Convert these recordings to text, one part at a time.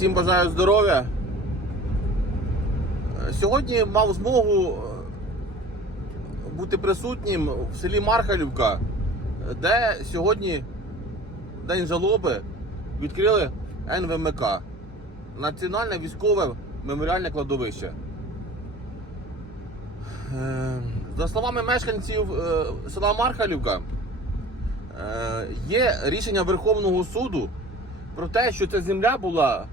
Всім бажаю здоров'я. Е, Сьогодні мав змогу е, бути присутнім в селі Мархалівка, де сьогодні День жалоби відкрили НВМК Національне військове меморіальне кладовище. Е, За словами мешканців села Мархалівка, є рішення Верховного суду про те, що ця земля була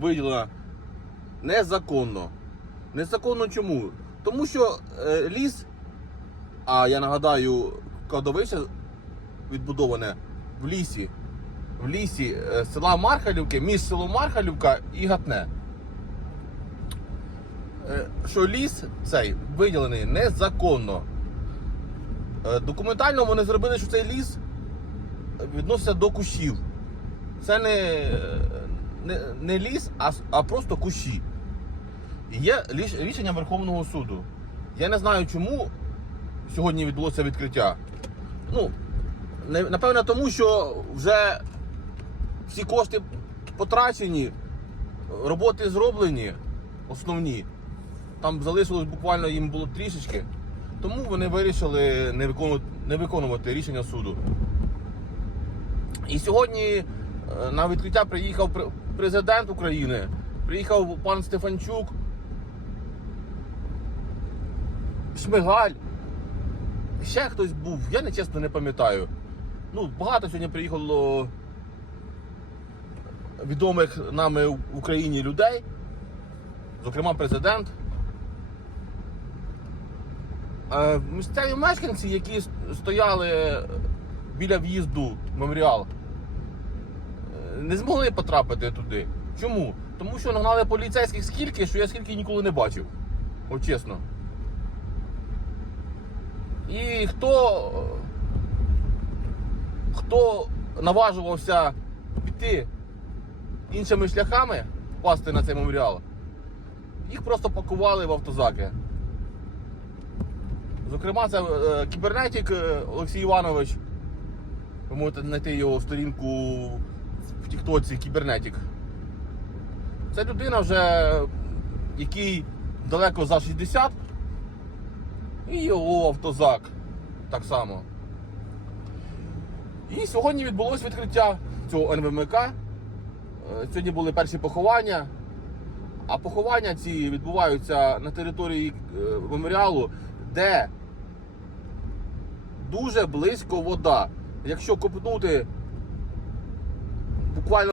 виділена незаконно. Незаконно чому? Тому що е, ліс, а я нагадаю, кладовище відбудоване в лісі, в лісі е, села Мархалівки, між селом Мархалівка і Гатне. Е, що ліс цей виділений незаконно. Е, Документально вони зробили, що цей ліс відноситься до кущів. Це не, не, не ліс, а, а просто кущі. Є ріш- рішення Верховного суду. Я не знаю, чому сьогодні відбулося відкриття. Ну, напевно, тому що вже всі кошти потрачені, роботи зроблені, основні. Там залишилось буквально їм було трішечки. Тому вони вирішили не виконувати, не виконувати рішення суду. І сьогодні е, на відкриття приїхав пр- президент України, приїхав пан Стефанчук, Шмигаль. Ще хтось був, я не чесно не пам'ятаю. Ну, багато сьогодні приїхало відомих нами в Україні людей, зокрема президент. Е, Місцеві мешканці, які стояли біля в'їзду в меморіал, не змогли потрапити туди. Чому? Тому що нагнали поліцейських скільки, що я скільки ніколи не бачив. От чесно. І хто, хто наважувався піти іншими шляхами впасти на цей меморіал, їх просто пакували в автозаки. Зокрема, це е, кібернетик е, Олексій Іванович. Ви можете знайти його сторінку Тіктоці Кібернетик. Це людина вже, який далеко за 60, і його автозак так само. І сьогодні відбулось відкриття цього НВМК. Е, Сьогодні були перші поховання. А поховання ці відбуваються на території е, меморіалу, де дуже близько вода. Якщо копнути буквально